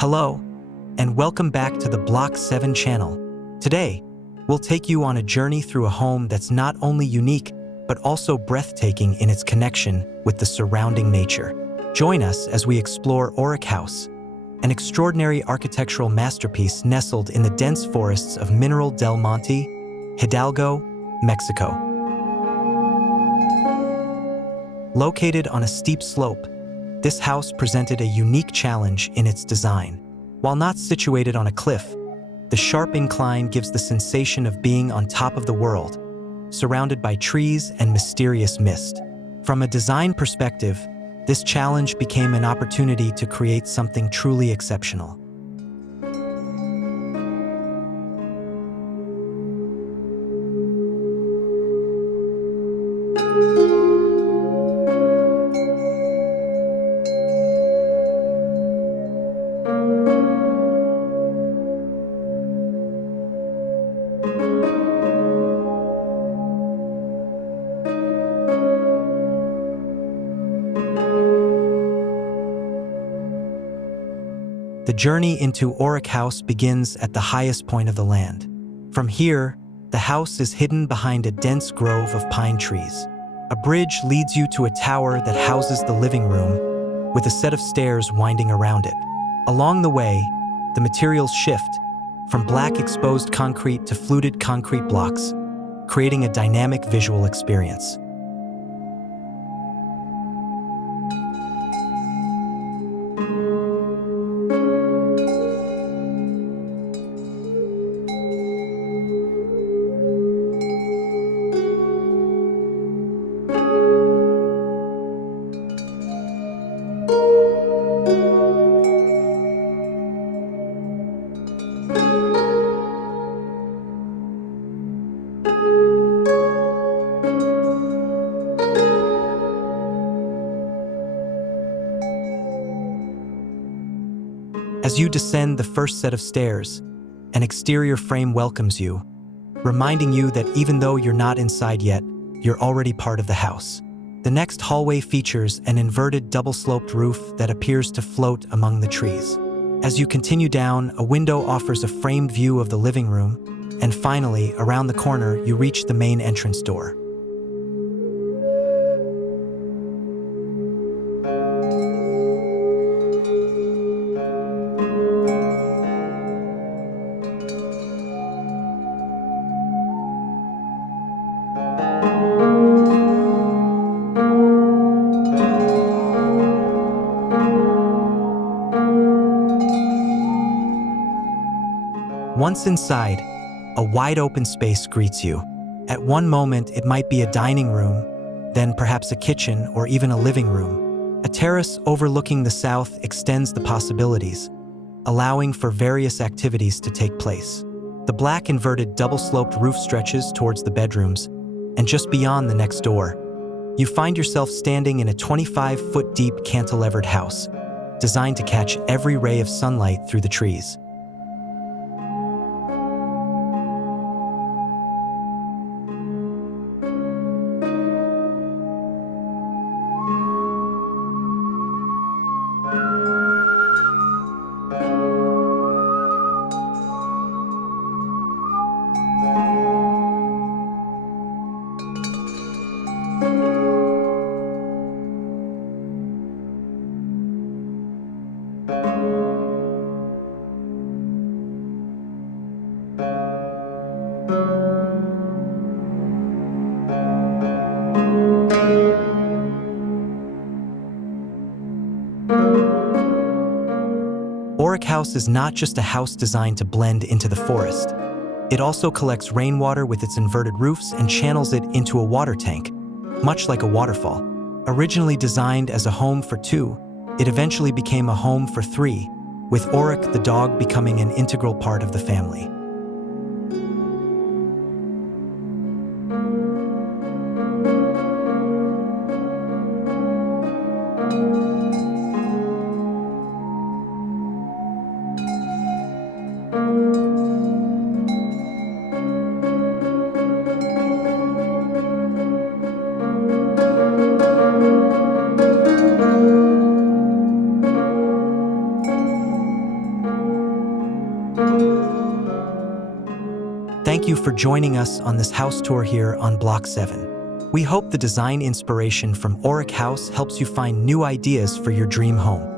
Hello, and welcome back to the Block 7 channel. Today, we'll take you on a journey through a home that's not only unique, but also breathtaking in its connection with the surrounding nature. Join us as we explore Oruç House, an extraordinary architectural masterpiece nestled in the dense forests of Mineral del Monte, Hidalgo, Mexico. Located on a steep slope, this house presented a unique challenge in its design. While not situated on a cliff, the sharp incline gives the sensation of being on top of the world, surrounded by trees and mysterious mist. From a design perspective, this challenge became an opportunity to create something truly exceptional. The journey into Oruç House begins at the highest point of the land. From here, the house is hidden behind a dense grove of pine trees. A bridge leads you to a tower that houses the living room, with a set of stairs winding around it. Along the way, the materials shift, from black exposed concrete to fluted concrete blocks, creating a dynamic visual experience. As you descend the first set of stairs, an exterior frame welcomes you, reminding you that even though you're not inside yet, you're already part of the house. The next hallway features an inverted double-sloped roof that appears to float among the trees. As you continue down, a window offers a framed view of the living room, and finally, around the corner, you reach the main entrance door. Once inside, a wide-open space greets you. At one moment, it might be a dining room, then perhaps a kitchen or even a living room. A terrace overlooking the south extends the possibilities, allowing for various activities to take place. The black inverted double-sloped roof stretches towards the bedrooms, and just beyond the next door, you find yourself standing in a 25-foot deep cantilevered house, designed to catch every ray of sunlight through the trees. Oric House is not just a house designed to blend into the forest. It also collects rainwater with its inverted roofs and channels it into a water tank, much like a waterfall. Originally designed as a home for two, it eventually became a home for three, with Oric the dog becoming an integral part of the family. Thank you for joining us on this house tour here on Block 7. We hope the design inspiration from Oruç House helps you find new ideas for your dream home.